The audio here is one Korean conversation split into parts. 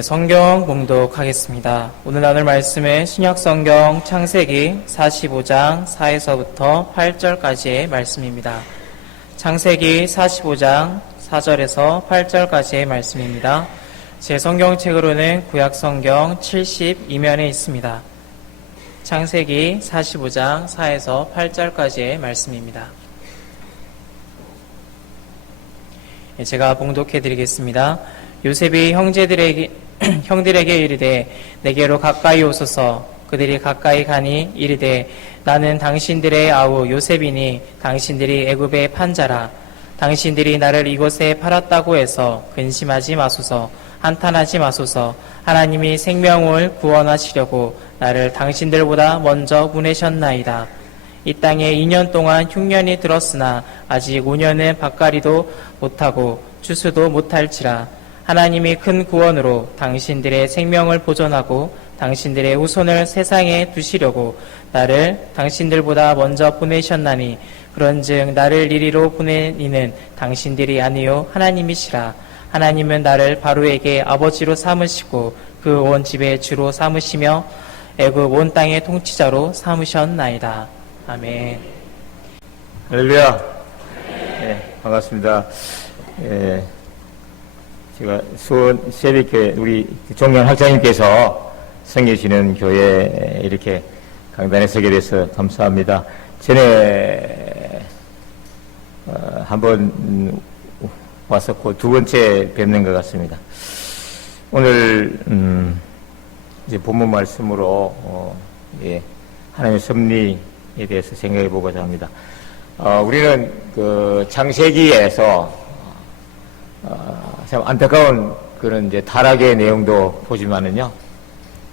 성경 봉독하겠습니다. 오늘 나눌 말씀은 신약성경 창세기 45장 4에서부터 8절까지의 말씀입니다. 창세기 45장 4절에서 8절까지의 말씀입니다. 제 성경책으로는 구약성경 72면에 있습니다. 창세기 45장 4에서 8절까지의 말씀입니다. 제가 봉독해 드리겠습니다. 요셉이 형들에게 이르되 내게로 가까이 오소서. 그들이 가까이 가니 이르되 나는 당신들의 아우 요셉이니 당신들이 애굽의 판자라. 당신들이 나를 이곳에 팔았다고 해서 근심하지 마소서. 한탄하지 마소서. 하나님이 생명을 구원하시려고 나를 당신들보다 먼저 보내셨나이다. 이 땅에 2년 동안 흉년이 들었으나 아직 5년은 밭가리도 못하고 추수도 못할지라. 하나님이 큰 구원으로 당신들의 생명을 보존하고 당신들의 후손을 세상에 두시려고 나를 당신들보다 먼저 보내셨나니 그런즉 나를 이리로 보내니는 당신들이 아니요 하나님이시라. 하나님은 나를 바로에게 아버지로 삼으시고 그 온 집의 주로 삼으시며 애굽 온 땅의 통치자로 삼으셨나이다. 아멘. 할렐루야. 네, 반갑습니다. 제가 수원 새벽교회 우리 종년 학장님께서 섬기시는 교회에 이렇게 강단에 서게 돼서 감사합니다. 전에 한번 왔었고 두 번째 뵙는 것 같습니다. 오늘 이제 본문 말씀으로 하나님의 섭리에 대해서 생각해 보고자 합니다. 우리는 그 창세기에서 참 안타까운 그런 이제 타락의 내용도 보지만은요,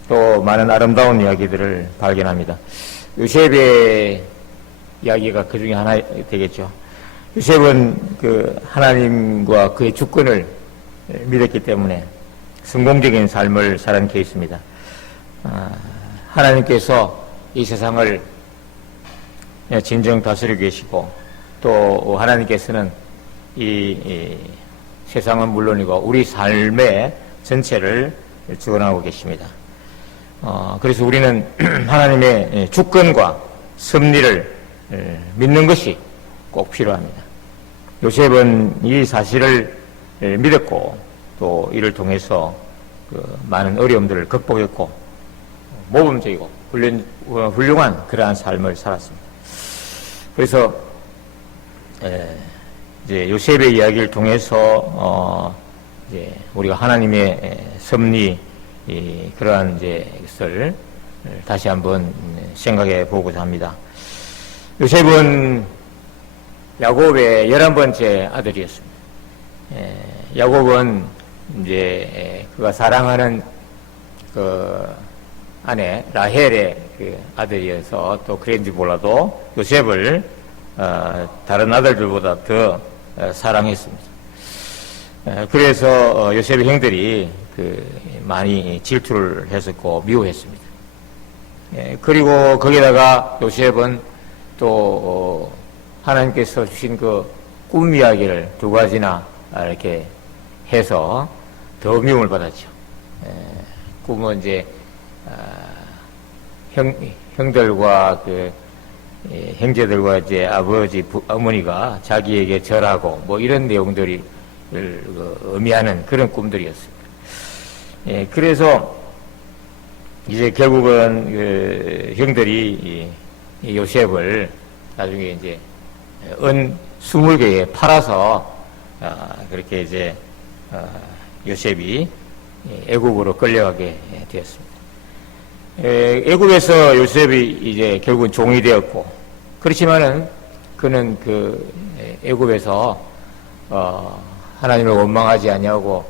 또 많은 아름다운 이야기들을 발견합니다. 요셉의 이야기가 그 중에 하나 되겠죠. 요셉은 그 하나님과 그의 주권을 믿었기 때문에 성공적인 삶을 살아내게 있습니다. 하나님께서 이 세상을 진정 다스리고 계시고, 또 하나님께서는 이 세상은 물론이고 우리 삶의 전체를 주관하고 계십니다. 그래서 우리는 하나님의 주권과 섭리를 믿는 것이 꼭 필요합니다. 요셉은 이 사실을 믿었고, 또 이를 통해서 그 많은 어려움들을 극복했고 모범적이고 훌륭한 그러한 삶을 살았습니다. 그래서 이제 요셉의 이야기를 통해서 이제 우리가 하나님의 섭리 그러한 이제 것을 다시 한번 생각해 보고자 합니다. 요셉은 야곱의 11번째 아들이었습니다. 야곱은 이제 그가 사랑하는 그 아내 라헬의 그 아들이어서 또 그랬는지 몰라도 요셉을 다른 아들들보다 더 사랑했습니다. 그래서 요셉의 형들이 그 많이 질투를 했었고 미워했습니다. 그리고 거기다가 요셉은 또 하나님께서 주신 그 꿈 이야기를 두 가지나 이렇게 해서 더 미움을 받았죠. 꿈은 이제 형들과 그 형제들과 이제 아버지, 어머니가 자기에게 절하고 뭐 이런 내용들을 의미하는 그런 꿈들이었습니다. 그래서 이제 결국은 그 형들이 요셉을 나중에 이제 은 20개에 팔아서 그렇게 이제 요셉이 애굽으로 끌려가게 되었습니다. 애굽에서 요셉이 이제 결국은 종이 되었고, 그렇지만은 그는 그 애굽에서 하나님을 원망하지 아니하고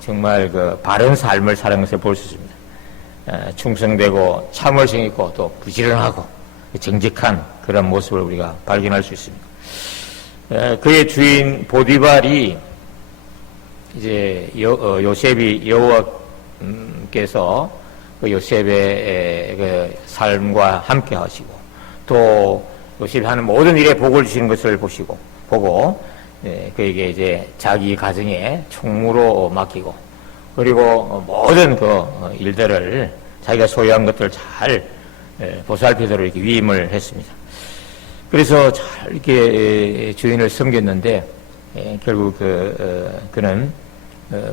정말 그 바른 삶을 사는 것을 볼 수 있습니다. 충성되고 참을성 있고 또 부지런하고 정직한 그런 모습을 우리가 발견할 수 있습니다. 그의 주인 보디발이 이제 요셉이 여호와께서 그 요셉의 그 삶과 함께 하시고, 또 요셉이 하는 모든 일에 복을 주시는 것을 보고 그에게 이제 자기 가정에 총무로 맡기고 그리고 모든 그 일들을 자기가 소유한 것들을 잘 보살피도록 이렇게 위임을 했습니다. 그래서 잘 이렇게 주인을 섬겼는데 결국 그는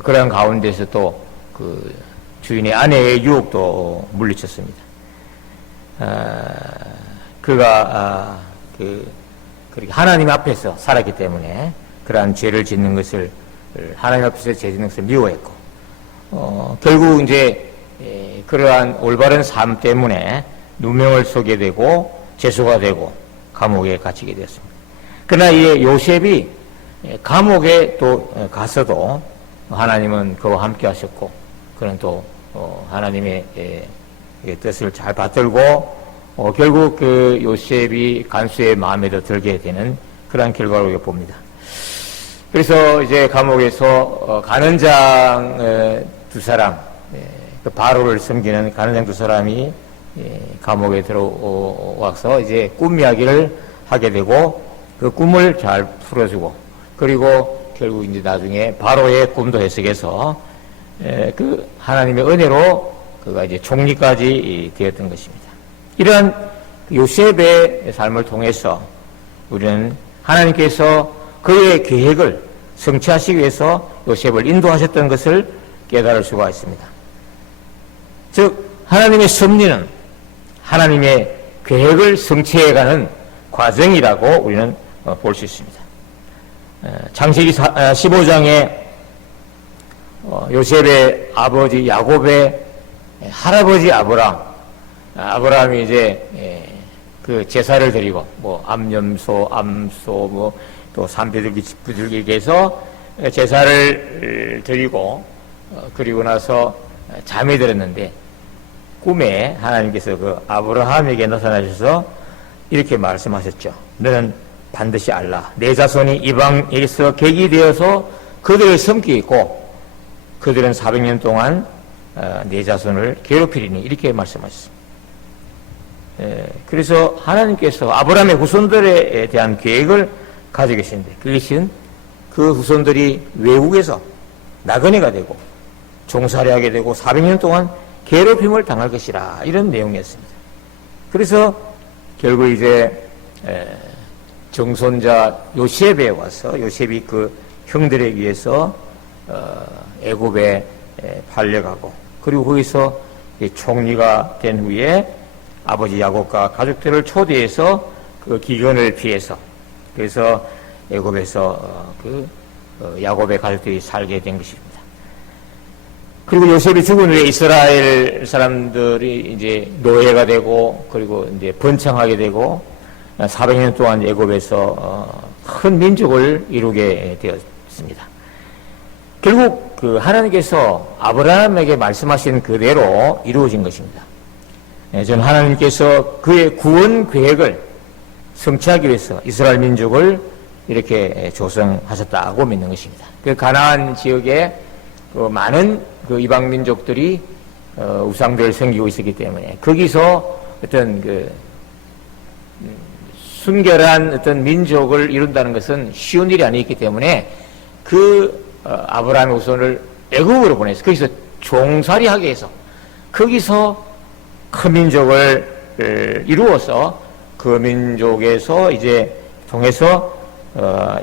그런 가운데서 또 그 주인의 아내의 유혹도 물리쳤습니다. 그가 그렇게 하나님 앞에서 살았기 때문에 그러한 죄를 짓는 것을 하나님 앞에서 죄 짓는 것을 미워했고 결국 이제 그러한 올바른 삶 때문에 누명을 쏘게 되고 죄수가 되고 감옥에 갇히게 되었습니다. 그러나 이 요셉이 감옥에 또 가서도 하나님은 그와 함께 하셨고 그는 또 하나님의 뜻을 잘 받들고 결국 그 요셉이 간수의 마음에도 들게 되는 그러한 결과로 봅니다. 그래서 이제 감옥에서 간원장 두 사람, 그 바로를 섬기는 간원장 두 사람이 감옥에 들어와서 이제 꿈 이야기를 하게 되고 그 꿈을 잘 풀어주고 그리고 결국 이제 나중에 바로의 꿈도 해석해서 그 하나님의 은혜로 그가 이제 총리까지 되었던 것입니다. 이러한 요셉의 삶을 통해서 우리는 하나님께서 그의 계획을 성취하시기 위해서 요셉을 인도하셨던 것을 깨달을 수가 있습니다. 즉 하나님의 섭리는 하나님의 계획을 성취해가는 과정이라고 우리는 볼 수 있습니다. 창세기 15장에 요셉의 아버지 야곱의 할아버지 아브라함이 이제 그 제사를 드리고 뭐 암염소, 암소 뭐 또 산비둘기, 부들기게 해서 제사를 드리고 그리고 나서 잠이 들었는데 꿈에 하나님께서 그 아브라함에게 나타나셔서 이렇게 말씀하셨죠. 너는 반드시 알라. 내 자손이 이방에서 객이 되어서 그들을 섬기고 그들은 400년 동안 내 자손을 괴롭히리니 이렇게 말씀하셨습니다. 그래서 하나님께서 아브라함의 후손들에 대한 계획을 가지고 계시는데 그것은 그 후손들이 외국에서 나그네가 되고 종살이 하게 되고 400년 동안 괴롭힘을 당할 것이라 이런 내용이었습니다. 그래서 결국 이제 정손자 요셉에 와서 요셉이 그 형들에 의해서 애굽에 팔려가고 그리고 거기서 총리가 된 후에 아버지 야곱과 가족들을 초대해서 그 기근을 피해서 그래서 애굽에서 야곱의 가족들이 살게 된 것입니다. 그리고 요셉이 죽은 후에 이스라엘 사람들이 이제 노예가 되고 그리고 이제 번창하게 되고 400년 동안 애굽에서 큰 민족을 이루게 되었습니다. 결국 그 하나님께서 아브라함에게 말씀하신 그대로 이루어진 것입니다. 저는 하나님께서 그의 구원 계획을 성취하기 위해서 이스라엘 민족을 이렇게 조성하셨다고 믿는 것입니다. 그 가나안 지역에 그 많은 그 이방 민족들이 우상들을 섬기고 있었기 때문에 거기서 어떤 그 순결한 어떤 민족을 이룬다는 것은 쉬운 일이 아니기 때문에 그 아브라함의 후손을 애굽으로 보내서 거기서 종살이하게 해서 거기서 큰 민족을 이루어서 그 민족에서 이제 통해서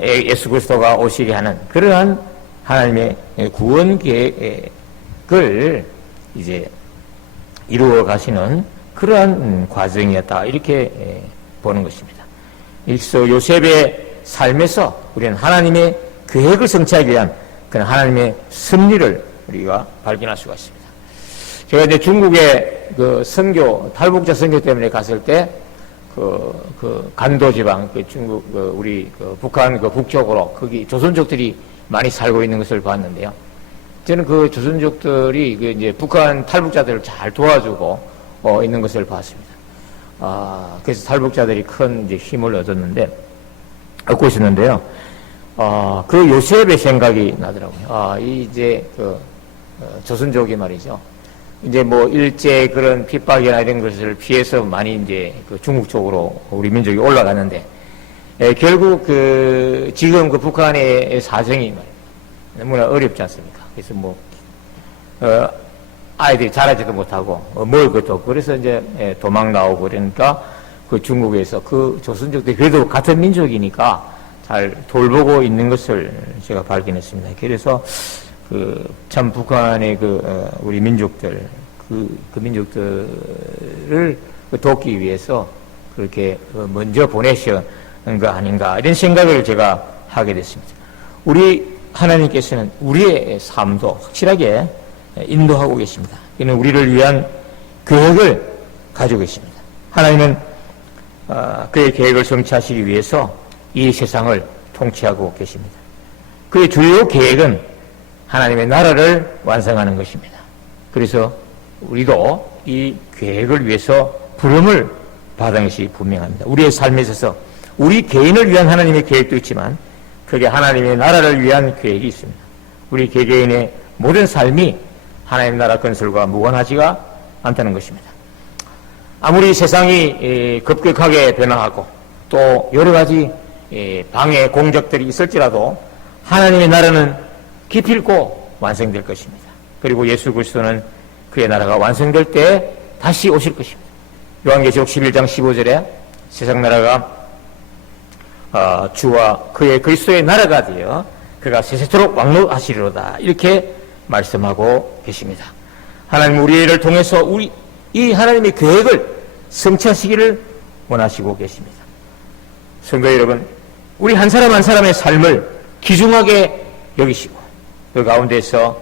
예수 그리스도가 오시게 하는 그러한 하나님의 구원 계획을 이제 이루어 가시는 그러한 과정이었다 이렇게 보는 것입니다. 그래서 요셉의 삶에서 우리는 하나님의 계획을 성취하기 위한 그런 하나님의 섭리를 우리가 발견할 수가 있습니다. 제가 이제 중국의 그 선교, 탈북자 선교 때문에 갔을 때 그 간도 지방, 그 중국, 우리 북한 그 북쪽으로 거기 조선족들이 많이 살고 있는 것을 봤는데요. 저는 그 조선족들이 그 이제 북한 탈북자들을 잘 도와주고 있는 것을 봤습니다. 그래서 탈북자들이 큰 이제 힘을 얻고 있었는데요. 그 요셉의 생각이 나더라고요. 이제 조선족이 말이죠. 이제 뭐 일제 그런 핍박이나 이런 것을 피해서 많이 이제 그 중국 쪽으로 우리 민족이 올라가는데 결국 지금 그 북한의 사정이 너무나 어렵지 않습니까? 그래서 뭐 아이들이 자라지도 못하고 먹을 것도 없고 그래서 이제 도망 나오고 그러니까 그 중국에서 그 조선족들이 그래도 같은 민족이니까 잘 돌보고 있는 것을 제가 발견했습니다. 그래서 그 참 북한의 우리 민족들 그 민족들을 돕기 위해서 그렇게 먼저 보내신 거 아닌가 이런 생각을 제가 하게 됐습니다. 우리 하나님께서는 우리의 삶도 확실하게 인도하고 계십니다. 이는 우리를 위한 계획을 가지고 계십니다. 하나님은 그의 계획을 성취하시기 위해서 이 세상을 통치하고 계십니다. 그의 주요 계획은 하나님의 나라를 완성하는 것입니다. 그래서 우리도 이 계획을 위해서 부름을 받은 것이 분명합니다. 우리의 삶에 있어서 우리 개인을 위한 하나님의 계획도 있지만 그게 하나님의 나라를 위한 계획이 있습니다. 우리 개개인의 모든 삶이 하나님의 나라 건설과 무관하지가 않다는 것입니다. 아무리 세상이 급격하게 변화하고 또 여러 가지 방해 공적들이 있을지라도 하나님의 나라는 기필코 완성될 것입니다. 그리고 예수 그리스도는 그의 나라가 완성될 때 다시 오실 것입니다. 요한계시록 11장 15절에 세상 나라가 주와 그의 그리스도의 나라가 되어 그가 세세토록 왕노하시리로다 이렇게 말씀하고 계십니다. 하나님 우리를 통해서 이 하나님의 계획을 성취하시기를 원하시고 계십니다. 성도 여러분, 우리 한 사람 한 사람의 삶을 귀중하게 여기시고 그 가운데서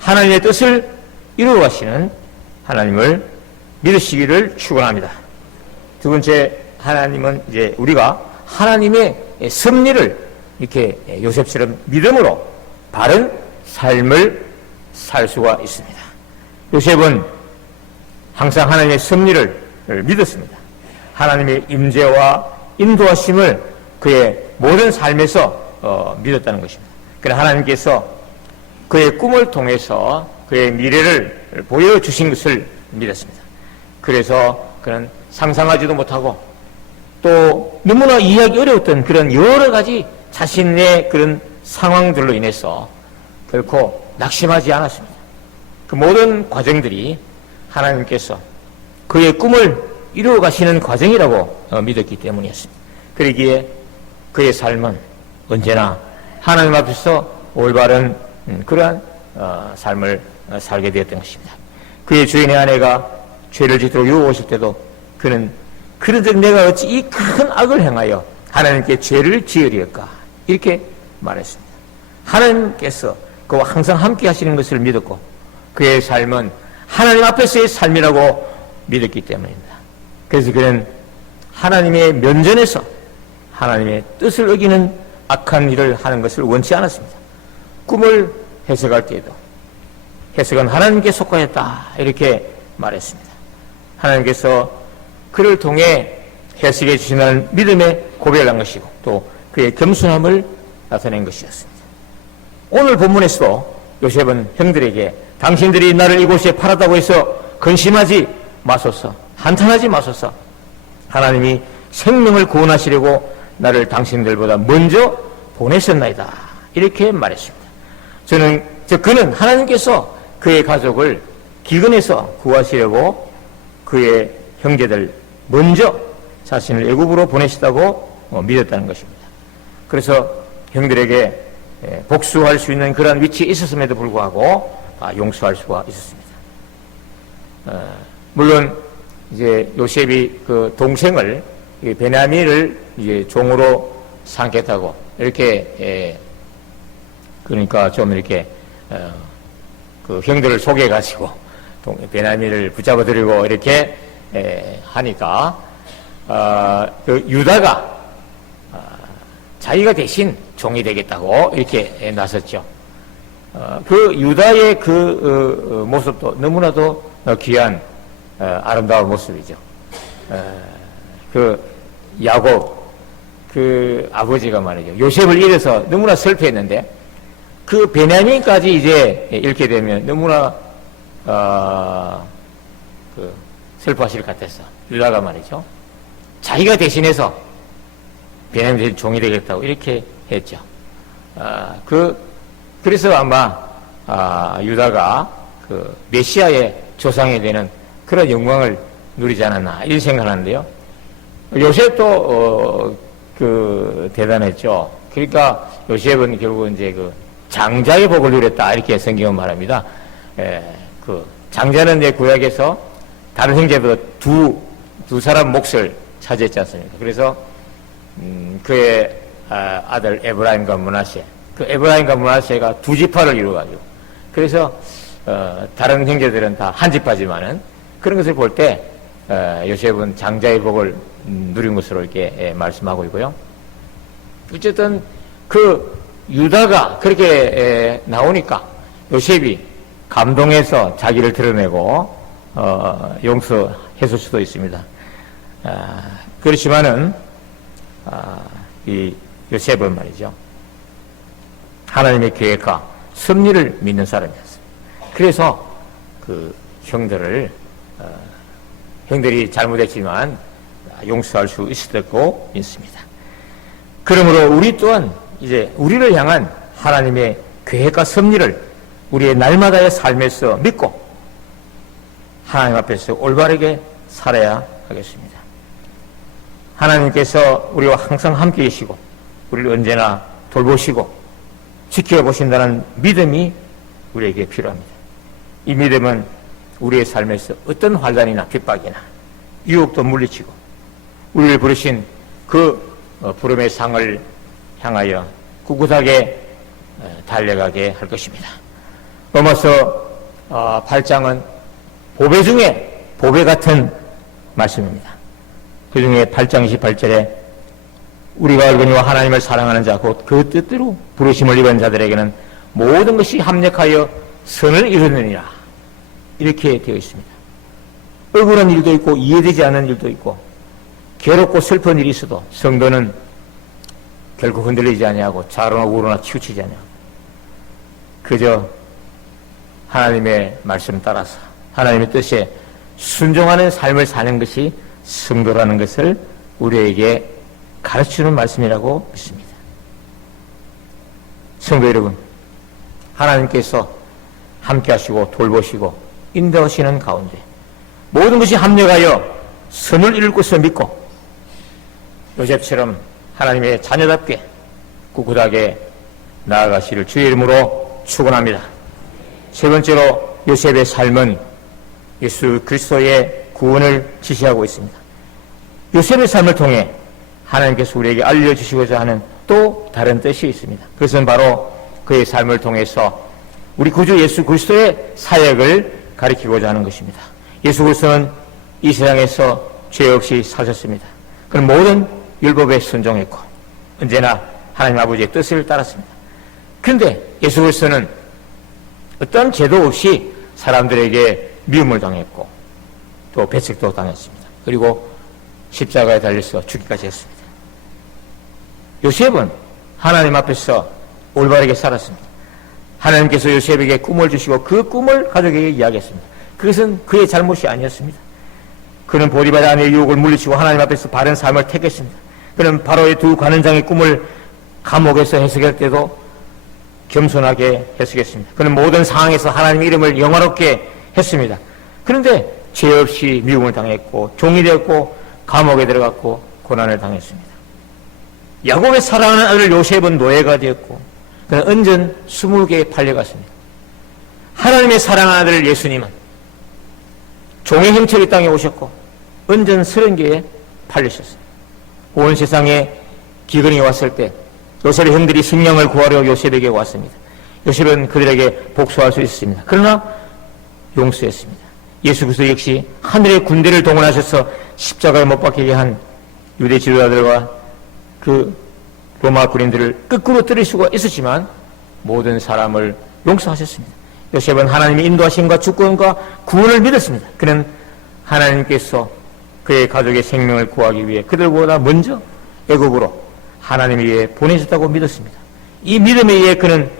하나님의 뜻을 이루어 가시는 하나님을 믿으시기를 축원합니다. 두 번째, 하나님은 이제 우리가 하나님의 섭리를 이렇게 요셉처럼 믿음으로 바른 삶을 살 수가 있습니다. 요셉은 항상 하나님의 섭리를 믿었습니다. 하나님의 임재와 인도하심을 그의 모든 삶에서 믿었다는 것입니다. 그러나 하나님께서 그의 꿈을 통해서 그의 미래를 보여주신 것을 믿었습니다. 그래서 그는 상상하지도 못하고 또 너무나 이해하기 어려웠던 그런 여러 가지 자신의 그런 상황들로 인해서 결코 낙심하지 않았습니다. 그 모든 과정들이 하나님께서 그의 꿈을 이루어 가시는 과정이라고 믿었기 때문이었습니다. 그러기에 그의 삶은 언제나 하나님 앞에서 올바른 그러한 삶을 살게 되었던 것입니다. 그의 주인의 아내가 죄를 짓도록 유혹하실 때도 그는 그런즉 내가 어찌 이 큰 악을 행하여 하나님께 죄를 지으리까 이렇게 말했습니다. 하나님께서 그와 항상 함께 하시는 것을 믿었고 그의 삶은 하나님 앞에서의 삶이라고 믿었기 때문입니다. 그래서 그는 하나님의 면전에서 하나님의 뜻을 어기는 악한 일을 하는 것을 원치 않았습니다. 꿈을 해석할 때에도 해석은 하나님께 속하였다 이렇게 말했습니다. 하나님께서 그를 통해 해석해 주시는 믿음의 고백을 한 것이고 또 그의 겸손함을 나타낸 것이었습니다. 오늘 본문에서도 요셉은 형들에게 당신들이 나를 이곳에 팔았다고 해서 근심하지 마소서, 한탄하지 마소서. 하나님이 생명을 구원하시려고 나를 당신들보다 먼저 보내셨나이다 이렇게 말했습니다. 그는 하나님께서 그의 가족을 기근에서 구하시려고 그의 형제들 먼저 자신을 애굽으로 보내시다고 믿었다는 것입니다. 그래서 형들에게 복수할 수 있는 그런 위치에 있었음에도 불구하고 용서할 수가 있었습니다. 물론 이제 요셉이 그 동생을 베냐민을 이제 종으로 삼겠다고 이렇게 그러니까 좀 이렇게 그 형들을 속여 가지고 베냐민을 붙잡아 들이고 이렇게 하니까 그 유다가 자기가 대신 종이 되겠다고 이렇게 나섰죠. 그 유다의 그 모습도 너무나도 귀한 아름다운 모습이죠. 그 야곱 그 아버지가 말이죠. 요셉을 잃어서 너무나 슬퍼했는데 그 베냐민까지 이제 잃게 되면 너무나 그 슬퍼하실 것 같아서 유다가 말이죠. 자기가 대신해서 베냐민 대신 종이 되겠다고 이렇게 했죠. 그래서 아마 유다가 그 메시아의 조상이 되는 그런 영광을 누리지 않았나 이런 생각을 하는데요. 요셉도 대단했죠. 그러니까 요셉은 결국 이제 그 장자의 복을 누렸다 이렇게 성경은 말합니다. 그 장자는 이제 구약에서 다른 형제보다 두 사람 몫을 차지했지 않습니까? 그래서 그의 아들 에브라임과 므낫세, 그 에브라임과 므낫세가 두 지파를 이루어가지고, 그래서 다른 형제들은 다 한 지파지만은 그런 것을 볼 때 요셉은 장자의 복을 누린 것으로 이렇게 말씀하고 있고요. 어쨌든 그 유다가 그렇게 나오니까 요셉이 감동해서 자기를 드러내고 용서했을 수도 있습니다. 그렇지만은 이 요셉은 말이죠, 하나님의 계획과 섭리를 믿는 사람이었어요. 그래서 그 형들이 잘못했지만 용서할 수 있었다고 믿습니다. 그러므로 우리 또한 이제 우리를 향한 하나님의 계획과 섭리를 우리의 날마다의 삶에서 믿고 하나님 앞에서 올바르게 살아야 하겠습니다. 하나님께서 우리와 항상 함께 계시고 우리를 언제나 돌보시고 지켜보신다는 믿음이 우리에게 필요합니다. 이 믿음은 우리의 삶에서 어떤 환난이나 핍박이나 유혹도 물리치고 우리를 부르신 그 부름의 상을 향하여 꿋꿋하게 달려가게 할 것입니다. 로마서 8장은 보배 중에 보배 같은 말씀입니다. 그 중에 8장 28절에 우리가 알거니와 하나님을 사랑하는 자 곧 그 뜻대로 부르심을 입은 자들에게는 모든 것이 합력하여 선을 이루느니라 이렇게 되어 있습니다. 억울한 일도 있고 이해되지 않는 일도 있고 괴롭고 슬픈 일이 있어도 성도는 결국 흔들리지 아니하고 좌로나 우로나 치우치지 아니하고 그저 하나님의 말씀 따라서 하나님의 뜻에 순종하는 삶을 사는 것이 성도라는 것을 우리에게 가르치는 말씀이라고 믿습니다. 성도 여러분, 하나님께서 함께 하시고 돌보시고 인도하시는 가운데 모든 것이 합력하여 선을 이룰 것을 믿고 요셉처럼 하나님의 자녀답게 꿋꿋하게 나아가시를 주의 이름으로 축원합니다. 세 번째로 요셉의 삶은 예수 그리스도의 구원을 지시하고 있습니다. 요셉의 삶을 통해 하나님께서 우리에게 알려주시고자 하는 또 다른 뜻이 있습니다. 그것은 바로 그의 삶을 통해서 우리 구주 예수 그리스도의 사역을 가리키고자 하는 것입니다. 예수 그리스도는 이 세상에서 죄 없이 사셨습니다. 그는 모든 율법에 순종했고 언제나 하나님 아버지의 뜻을 따랐습니다. 그런데 예수 그리스도는 어떤 죄도 없이 사람들에게 미움을 당했고 또 배척도 당했습니다. 그리고 십자가에 달려서 죽기까지 했습니다. 요셉은 하나님 앞에서 올바르게 살았습니다. 하나님께서 요셉에게 꿈을 주시고 그 꿈을 가족에게 이야기했습니다. 그것은 그의 잘못이 아니었습니다. 그는 보디바라 아내의 유혹을 물리치고 하나님 앞에서 바른 삶을 택했습니다. 그는 바로의 두 관원장의 꿈을 감옥에서 해석할 때도 겸손하게 해석했습니다. 그는 모든 상황에서 하나님의 이름을 영화롭게 했습니다. 그런데 죄 없이 미움을 당했고 종이 되었고 감옥에 들어갔고 고난을 당했습니다. 야곱의 사랑하는 아들 요셉은 노예가 되었고 그는 은전 20개에 팔려갔습니다. 하나님의 사랑하는 아들 예수님은 종의 형체로 이 땅에 오셨고 은전 30개에 팔리셨습니다. 온 세상에 기근이 왔을 때 요셉의 형들이 식량을 구하려 요셉에게 왔습니다. 요셉은 그들에게 복수할 수 있었습니다. 그러나 용서했습니다. 예수 그리스도 역시 하늘의 군대를 동원하셔서 십자가에 못 박히게 한 유대 지도자들과 그 로마 군인들을 거꾸로 때릴 수가 있었지만 모든 사람을 용서하셨습니다. 요셉은 하나님의 인도하심과 주권과 구원을 믿었습니다. 그는 하나님께서 그의 가족의 생명을 구하기 위해 그들보다 먼저 애굽으로 하나님 위에 보내셨다고 믿었습니다. 이 믿음에 의해 그는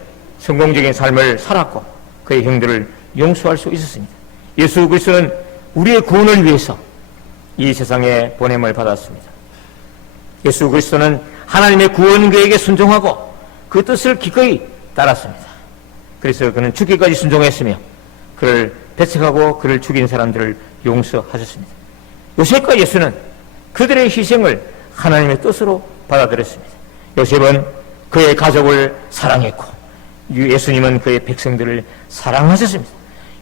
성공적인 삶을 살았고 그의 형들을 용서할 수 있었습니다. 예수 그리스도는 우리의 구원을 위해서 이 세상에 보냄을 받았습니다. 예수 그리스도는 하나님의 구원 계획에 순종하고 그 뜻을 기꺼이 따랐습니다. 그래서 그는 죽기까지 순종했으며 그를 배척하고 그를 죽인 사람들을 용서하셨습니다. 요셉과 예수는 그들의 희생을 하나님의 뜻으로 받아들였습니다. 요셉은 그의 가족을 사랑했고 예수님은 그의 백성들을 사랑하셨습니다.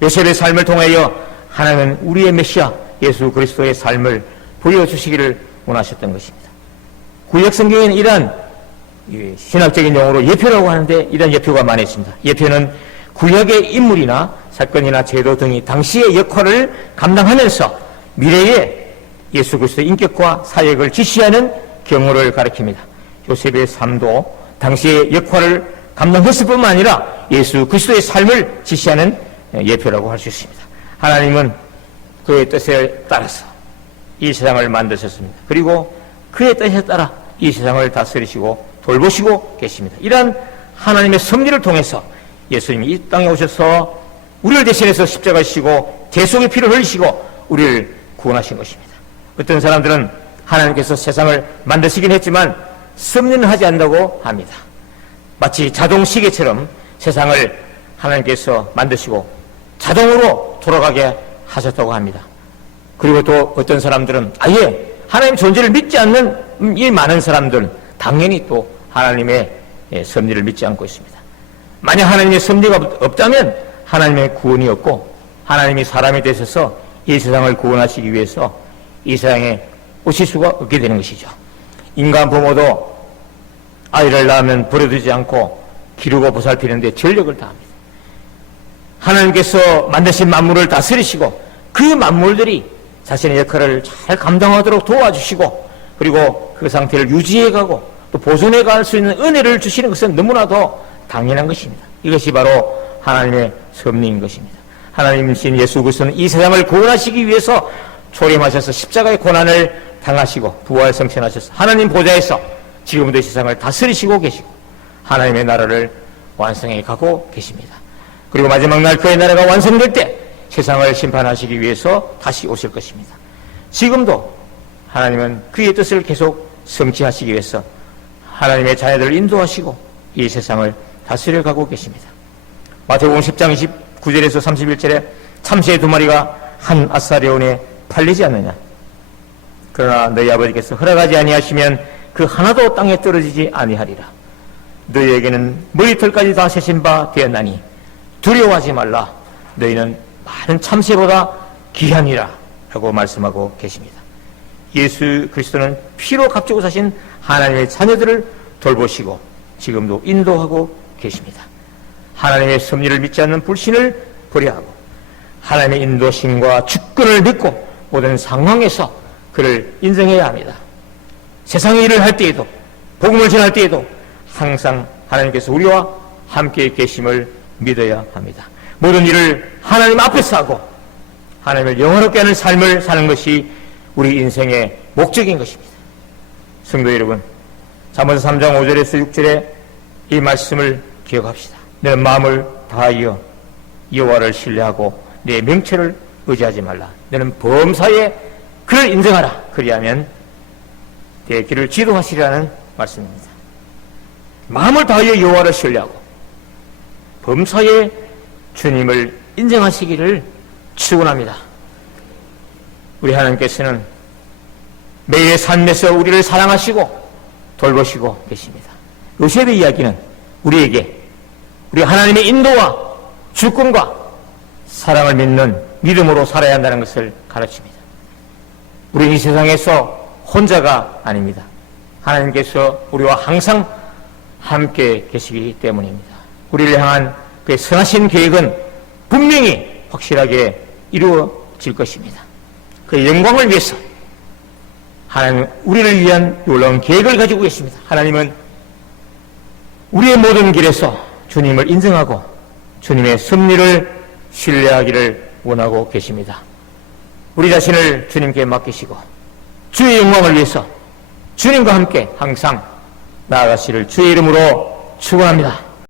요셉의 삶을 통하여 하나님은 우리의 메시아 예수 그리스도의 삶을 보여주시기를 원하셨던 것입니다. 구약 성경에는 이러한 신학적인 용어로 예표라고 하는데 이런 예표가 많이 있습니다. 예표는 구약의 인물이나 사건이나 제도 등이 당시의 역할을 감당하면서 미래의 예수 그리스도의 인격과 사역을 지시하는 경우를 가리킵니다. 요셉의 삶도 당시의 역할을 감당했을 뿐만 아니라 예수 그리스도의 삶을 지시하는 예표라고 할 수 있습니다. 하나님은 그의 뜻에 따라서 이 세상을 만드셨습니다. 그리고 그의 뜻에 따라 이 세상을 다스리시고 돌보시고 계십니다. 이러한 하나님의 섭리를 통해서 예수님이 이 땅에 오셔서 우리를 대신해서 십자가 지시고 대속의 피를 흘리시고 우리를 구원하신 것입니다. 어떤 사람들은 하나님께서 세상을 만드시긴 했지만 섭리는 하지 않는다고 합니다. 마치 자동 시계처럼 세상을 하나님께서 만드시고 자동으로 돌아가게 하셨다고 합니다. 그리고 또 어떤 사람들은 아예 하나님 존재를 믿지 않는 이 많은 사람들은 당연히 또 하나님의 섭리를 믿지 않고 있습니다. 만약 하나님의 섭리가 없다면 하나님의 구원이 없고 하나님이 사람이 되셔서 이 세상을 구원하시기 위해서 이 세상에 오실 수가 없게 되는 것이죠. 인간 부모도 아이를 낳으면 버려두지 않고 기르고 보살피는데 전력을 다합니다. 하나님께서 만드신 만물을 다스리시고 그 만물들이 자신의 역할을 잘 감당하도록 도와주시고 그리고 그 상태를 유지해가고 또 보존해갈 수 있는 은혜를 주시는 것은 너무나도 당연한 것입니다. 이것이 바로 하나님의 섭리인 것입니다. 하나님이신 예수 그리스도는 이 세상을 구원하시기 위해서 초림하셔서 십자가의 고난을 당하시고 부활 성천하셔서 하나님 보좌에서 지금도 이 세상을 다스리시고 계시고 하나님의 나라를 완성해 가고 계십니다. 그리고 마지막 날 그의 나라가 완성될 때 세상을 심판하시기 위해서 다시 오실 것입니다. 지금도 하나님은 그의 뜻을 계속 성취하시기 위해서 하나님의 자녀들을 인도하시고 이 세상을 다스려 가고 계십니다. 마태복음 10장 29절에서 31절에 참새 2마리가 한 아사리온에 팔리지 않느냐. 그러나 너희 아버지께서 허락하지 아니하시면 그 하나도 땅에 떨어지지 아니하리라. 너희에게는 머리털까지 다 세신 바 되었나니 두려워하지 말라. 너희는 많은 참새보다 귀하니라 라고 말씀하고 계십니다. 예수 그리스도는 피로 값주고 사신 하나님의 자녀들을 돌보시고 지금도 인도하고 계십니다. 하나님의 섭리를 믿지 않는 불신을 버려하고 하나님의 인도심과 주권을 믿고 모든 상황에서 그를 인정해야 합니다. 세상의 일을 할 때에도 복음을 전할 때에도 항상 하나님께서 우리와 함께 계심을 믿어야 합니다. 모든 일을 하나님 앞에서 하고 하나님을 영원롭게 하는 삶을 사는 것이 우리 인생의 목적인 것입니다. 성도 여러분, 잠언서 3장 5절에서 6절에 이 말씀을 기억합시다. 너는 마음을 다하여 여호와를 신뢰하고 내 명철을 의지하지 말라. 너는 범사에 그를 인정하라. 그리하면 내 길을 지도하시리라는 말씀입니다. 마음을 다하여 여호와를 신뢰하고 범사에 주님을 인정하시기를 축원합니다. 우리 하나님께서는 매일의 삶에서 우리를 사랑하시고 돌보시고 계십니다. 요셉의 이야기는 우리에게 우리 하나님의 인도와 주권과 사랑을 믿는 믿음으로 살아야 한다는 것을 가르칩니다. 우리는 이 세상에서 혼자가 아닙니다. 하나님께서 우리와 항상 함께 계시기 때문입니다. 우리를 향한 그의 선하신 계획은 분명히 확실하게 이루어질 것입니다. 그의 영광을 위해서 하나님은 우리를 위한 놀라운 계획을 가지고 계십니다. 하나님은 우리의 모든 길에서 주님을 인정하고 주님의 섭리를 신뢰하기를 원하고 계십니다. 우리 자신을 주님께 맡기시고 주의 영광을 위해서 주님과 함께 항상 나아가시를 주의 이름으로 축원합니다.